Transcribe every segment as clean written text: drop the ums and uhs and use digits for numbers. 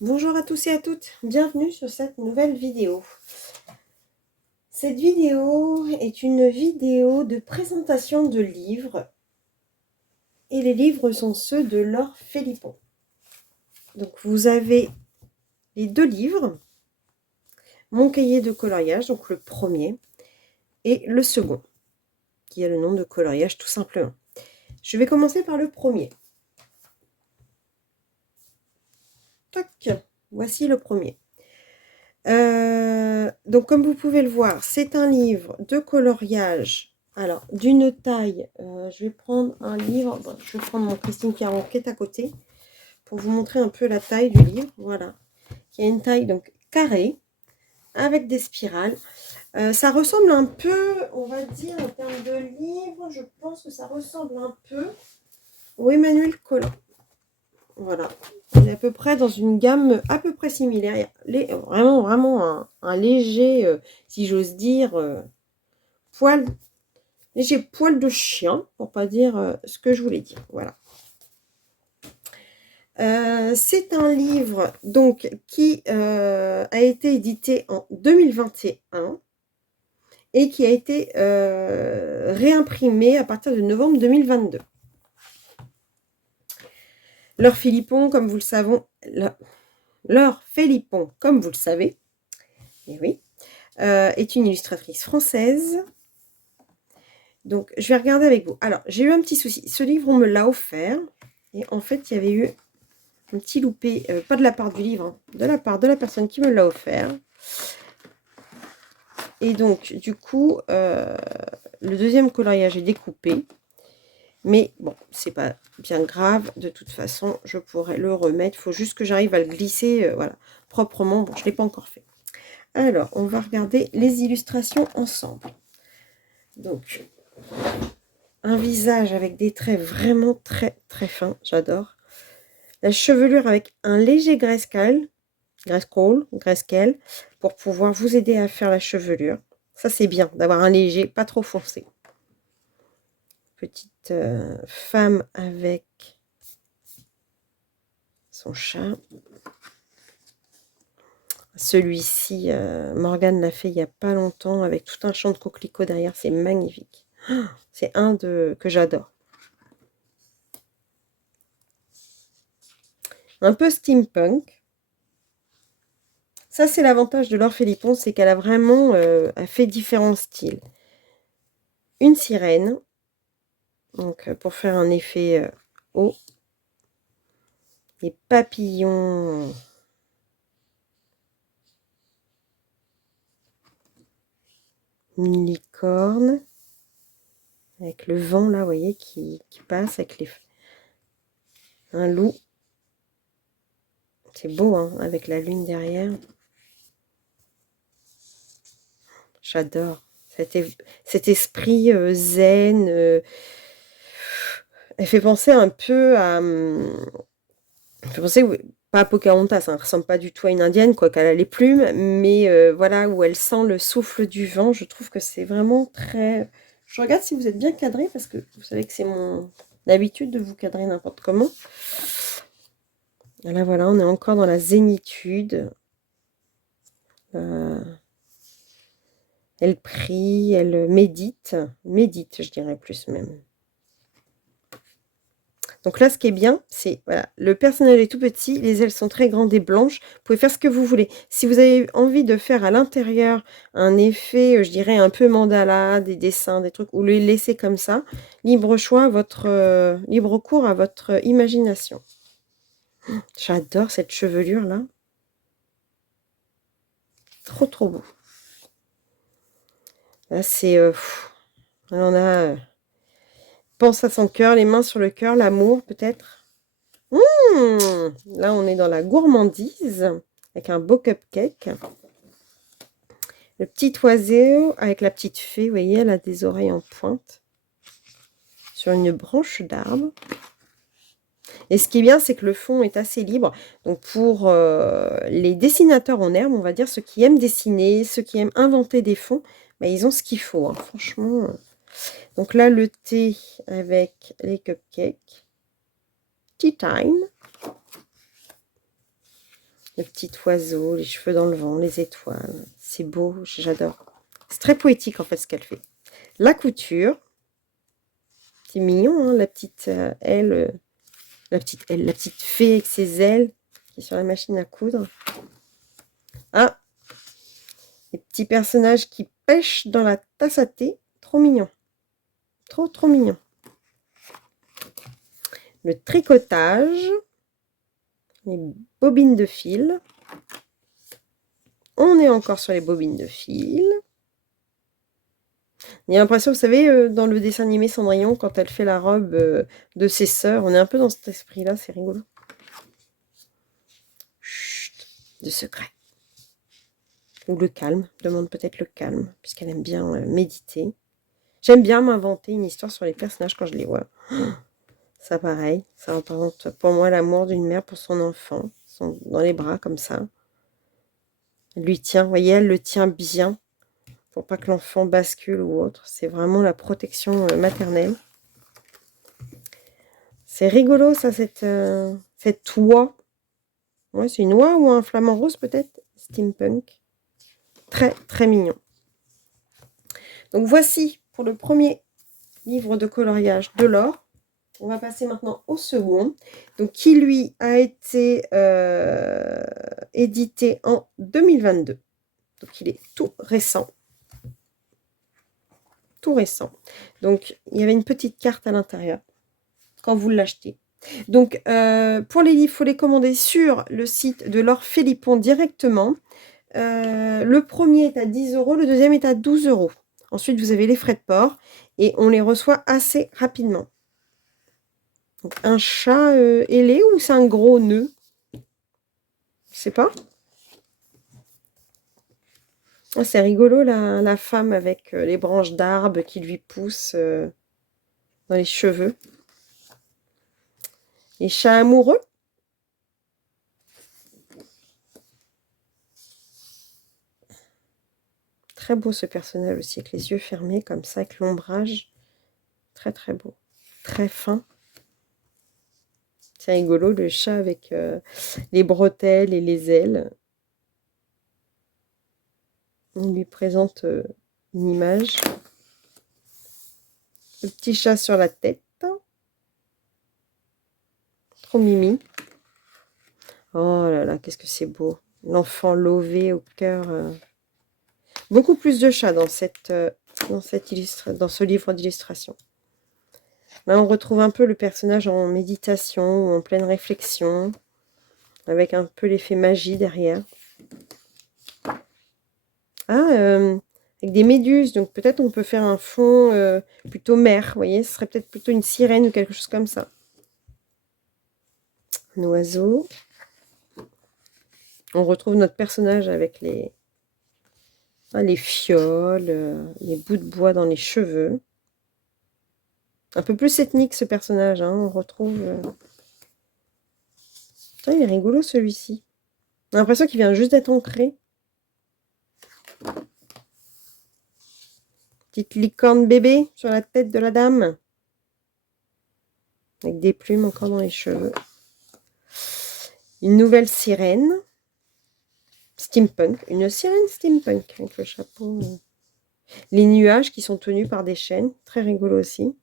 Bonjour à tous et à toutes, bienvenue sur cette nouvelle vidéo. Cette vidéo est une vidéo de présentation de livres et les livres sont ceux de Laure Philippon. Donc vous avez les deux livres, mon cahier de coloriage, donc le premier, et le second, qui a le nom de coloriage tout simplement. Je vais commencer par le premier. Toc, voici le premier. Donc comme vous pouvez le voir, c'est un livre de coloriage, alors d'une taille, je vais prendre un livre, je vais prendre mon Christine Caron qui est à côté, pour vous montrer un peu la taille du livre, voilà, qui a une taille donc carrée, avec des spirales. Ça ressemble un peu, on va dire, en termes de livre, je pense que ça ressemble un peu au Emmanuel Colin. Voilà, on est à peu près dans une gamme à peu près similaire. Vraiment un léger, si j'ose dire, léger poil de chien, pour pas dire ce que je voulais dire. Voilà. C'est un livre donc qui a été édité en 2021 et qui a été réimprimé à partir de novembre 2022. Laure Philippon, comme vous le savez, Laure Philippon, comme vous le savez, et oui, est une illustratrice française. Donc, je vais regarder avec vous. Alors, j'ai eu un petit souci. Ce livre, on me l'a offert. Et en fait, il y avait eu un petit loupé, pas de la part du livre, hein, de la part de la personne qui me l'a offert. Et donc, du coup, le deuxième coloriage est découpé. Mais bon, c'est pas bien grave. De toute façon, je pourrais le remettre. Il faut juste que j'arrive à le glisser voilà, proprement. Bon, je ne l'ai pas encore fait. Alors, on va regarder les illustrations ensemble. Donc, un visage avec des traits vraiment très très fins. J'adore. La chevelure avec un léger grayscale pour pouvoir vous aider à faire la chevelure. Ça, c'est bien d'avoir un léger, pas trop foncé. Petite femme avec son chat. Celui-ci, Morgane l'a fait il n'y a pas longtemps avec tout un champ de coquelicots derrière. C'est magnifique. C'est un que j'adore. Un peu steampunk. Ça, c'est l'avantage de Laure Philippon, c'est qu'elle a vraiment fait différents styles. Une sirène, donc pour faire un effet haut. Des papillons. Une licorne. Avec le vent là, vous voyez, qui passe avec les... Un loup. C'est beau, hein, avec la lune derrière. J'adore. Cet esprit zen. Elle fait penser un peu à... Elle fait penser, pas à Pocahontas, ça ne ressemble pas du tout à une indienne, quoi qu'elle a les plumes, mais voilà, où elle sent le souffle du vent. Je trouve que c'est vraiment très... Je regarde si vous êtes bien cadré, parce que vous savez que c'est mon habitude de vous cadrer n'importe comment. Et là, voilà, on est encore dans la zénitude. Elle prie, elle médite, je dirais plus même. Donc là, ce qui est bien, c'est, voilà, le personnage est tout petit, les ailes sont très grandes et blanches. Vous pouvez faire ce que vous voulez. Si vous avez envie de faire à l'intérieur un effet, je dirais, un peu mandala, des dessins, des trucs, ou le laisser comme ça, libre choix, libre cours à votre imagination. J'adore cette chevelure-là. Trop, trop beau. Là, c'est... on a... pense à son cœur, les mains sur le cœur, l'amour, peut-être. Là, on est dans la gourmandise, avec un beau cupcake. Le petit oiseau avec la petite fée, vous voyez, elle a des oreilles en pointe. Sur une branche d'arbre. Et ce qui est bien, c'est que le fond est assez libre. Donc pour les dessinateurs en herbe, on va dire, ceux qui aiment dessiner, ceux qui aiment inventer des fonds, bah, ils ont ce qu'il faut, hein, franchement. Donc là, le thé avec les cupcakes. Tea time. Le petit oiseau, les cheveux dans le vent, les étoiles. C'est beau, j'adore. C'est très poétique en fait ce qu'elle fait. La couture. C'est mignon, hein, la petite aile, la petite fée avec ses ailes qui est sur la machine à coudre. Ah, les petits personnages qui pêchent dans la tasse à thé. Trop mignon. Trop, trop mignon. Le tricotage. Les bobines de fil. On est encore sur les bobines de fil. Il y a l'impression, vous savez, dans le dessin animé Cendrillon, quand elle fait la robe de ses sœurs, on est un peu dans cet esprit-là, c'est rigolo. Chut, de secret. Ou le calme, demande peut-être le calme, puisqu'elle aime bien méditer. J'aime bien m'inventer une histoire sur les personnages quand je les vois. Ça, pareil, ça représente pour moi l'amour d'une mère pour son enfant, dans les bras comme ça. Elle lui tient, vous voyez, elle le tient bien pour pas que l'enfant bascule ou autre. C'est vraiment la protection maternelle. C'est rigolo ça, cette oie. Ouais, c'est une oie ou un flamant rose peut-être. Steampunk. Très très mignon. Donc voici pour le premier livre de coloriage de l'or. On va passer maintenant au second. Donc qui lui a été édité en 2022. Donc il est tout récent. Tout récent. Donc il y avait une petite carte à l'intérieur quand vous l'achetez. Donc, pour les livres, il faut les commander sur le site de Laure Philippon directement. Le premier est à 10 €, le deuxième est à 12 €. Ensuite, vous avez les frais de port et on les reçoit assez rapidement. Donc, un chat ailé ou c'est un gros nœud? Je sais pas. Oh, c'est rigolo, la femme avec les branches d'arbres qui lui poussent dans les cheveux. Les chats amoureux. Très beau ce personnage aussi, avec les yeux fermés comme ça, avec l'ombrage. Très très beau. Très fin. C'est rigolo, le chat avec les bretelles et les ailes. On lui présente une image. Le petit chat sur la tête. Trop mimi. Oh là là, qu'est-ce que c'est beau. L'enfant lové au cœur. Beaucoup plus de chats dans ce livre d'illustration. Là, on retrouve un peu le personnage en méditation ou en pleine réflexion, avec un peu l'effet magie derrière. Ah, avec des méduses, donc peut-être on peut faire un fond plutôt mer, vous voyez, ce serait peut-être plutôt une sirène ou quelque chose comme ça. Un oiseau. On retrouve notre personnage avec les fioles, les bouts de bois dans les cheveux. Un peu plus ethnique ce personnage, hein, on retrouve... Putain, il est rigolo celui-ci. On a l'impression qu'il vient juste d'être ancré. Petite licorne bébé sur la tête de la dame. Avec des plumes encore dans les cheveux. Une nouvelle sirène. Steampunk. Une sirène steampunk avec le chapeau. Les nuages qui sont tenus par des chaînes. Très rigolo aussi.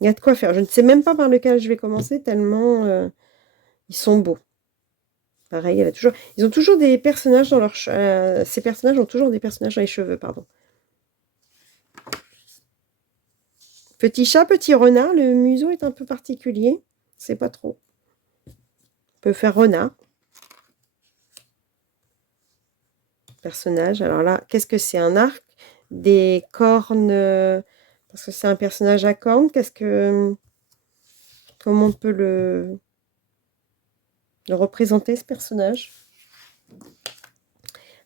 Il y a de quoi faire. Je ne sais même pas par lequel je vais commencer tellement ils sont beaux. Pareil, ils ont toujours des personnages dans leur... ces personnages ont toujours des personnages dans les cheveux, pardon. Petit chat, petit renard, le museau est un peu particulier. C'est pas trop. On peut faire renard. Personnage. Alors là, qu'est-ce que c'est? Un arc? Des cornes? Parce que c'est un personnage à cornes. Comment on peut le représenter, ce personnage?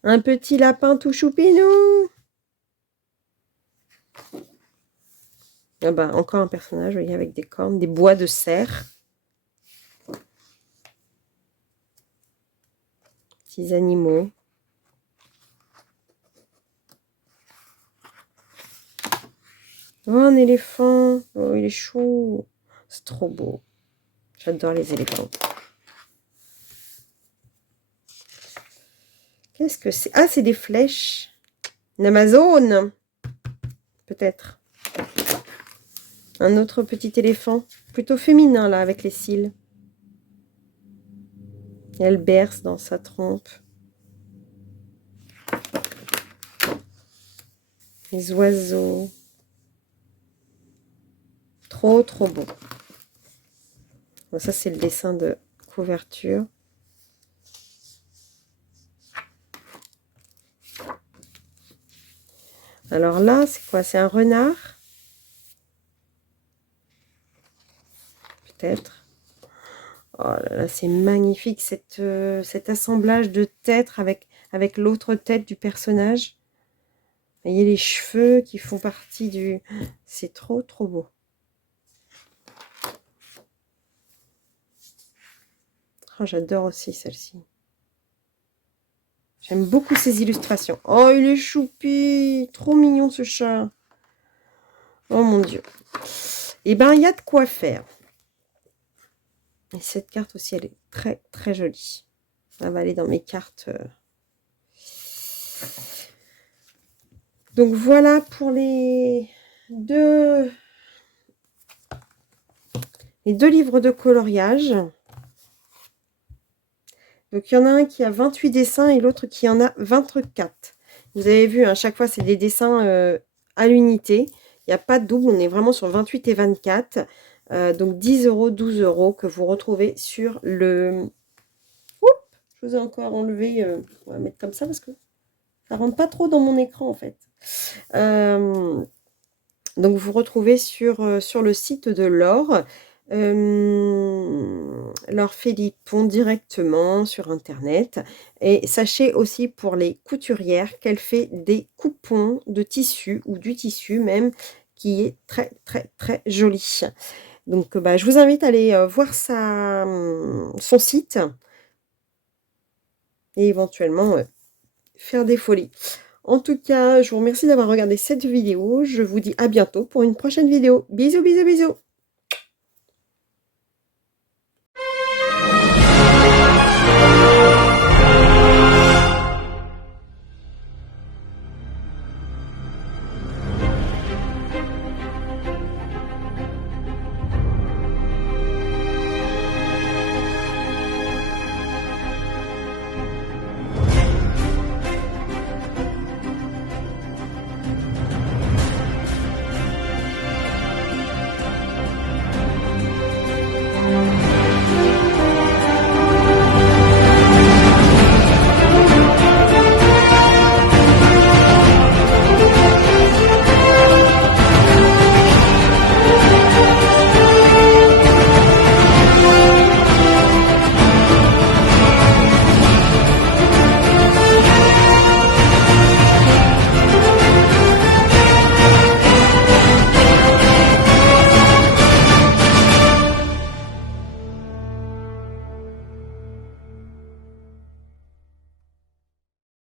Un petit lapin tout choupinou. Ah bah, encore un personnage, vous voyez, avec des cornes, des bois de cerf. Petits animaux. Oh, un éléphant. Oh, il est chou. C'est trop beau. J'adore les éléphants. Qu'est-ce que c'est? Ah, c'est des flèches. Une Amazon. Peut-être. Un autre petit éléphant. Plutôt féminin, là, avec les cils. Et elle berce dans sa trompe. Les oiseaux. Trop, trop beau. Bon, ça, c'est le dessin de couverture. Alors là, c'est quoi? C'est un renard? Peut-être. Oh là là, c'est magnifique cet assemblage de têtes avec l'autre tête du personnage. Vous voyez les cheveux qui font partie du... C'est trop, trop beau. Oh, j'adore aussi celle-ci. J'aime beaucoup ces illustrations. Oh, il est choupi. Trop mignon ce chat. Oh mon Dieu. Eh ben, il y a de quoi faire. Et cette carte aussi, elle est très, très jolie. Ça va aller dans mes cartes. Donc, voilà pour les deux livres de coloriage. Donc, il y en a un qui a 28 dessins et l'autre qui en a 24. Vous avez vu, à chaque fois, c'est des dessins à l'unité. Il n'y a pas de double, on est vraiment sur 28 et 24. Donc 10 €, 12 € que vous retrouvez sur le... Oups, je vous ai encore enlevé, on va mettre comme ça parce que ça rentre pas trop dans mon écran en fait. Donc vous retrouvez sur le site de Laure. Laure Philippon directement sur internet. Et sachez aussi pour les couturières qu'elle fait des coupons de tissu ou du tissu même qui est très très très joli. Donc, je vous invite à aller voir son site et éventuellement faire des folies. En tout cas, je vous remercie d'avoir regardé cette vidéo. Je vous dis à bientôt pour une prochaine vidéo. Bisous, bisous, bisous!